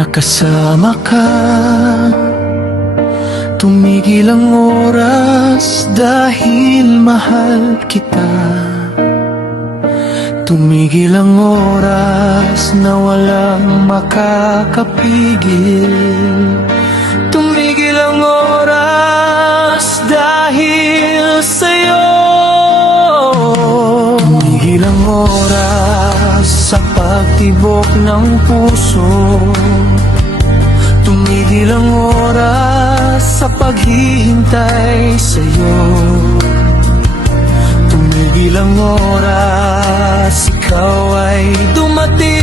nakasama ka. Tumigil ang oras dahil mahal kita. Tumigil ang oras na walang makakapigil. Tumigil ang oras dahil sa'yo. Tumigil ang oras sa pagtibok ng puso. Tumigil ang oras sa paghihintay sa'yo. Tumigil ang oras, ikaw ay dumating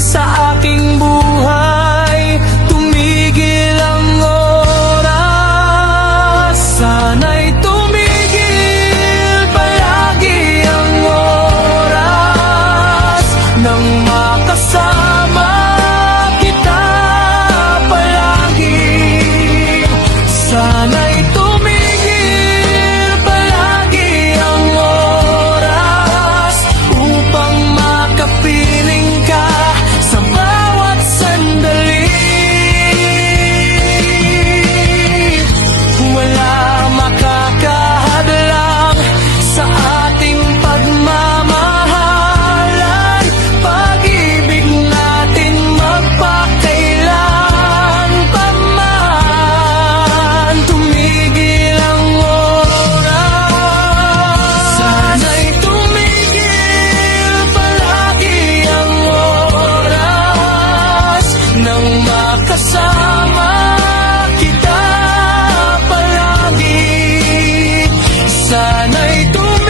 sa aking buhay. Tumigil ang oras, sana'y tumigil palagi ang oras nang makasama kita palagi. Sana'y tumigil palagi ang oras upang makapiling ka sa bawat sandali. Wala makakahadlang sa ating pagmamahalan. Pag-ibig natin magpakailan pa man. Tumigil ang oras, sana'y tumigil palagi ang oras nang makasama kita palagi. Sana'y tumigil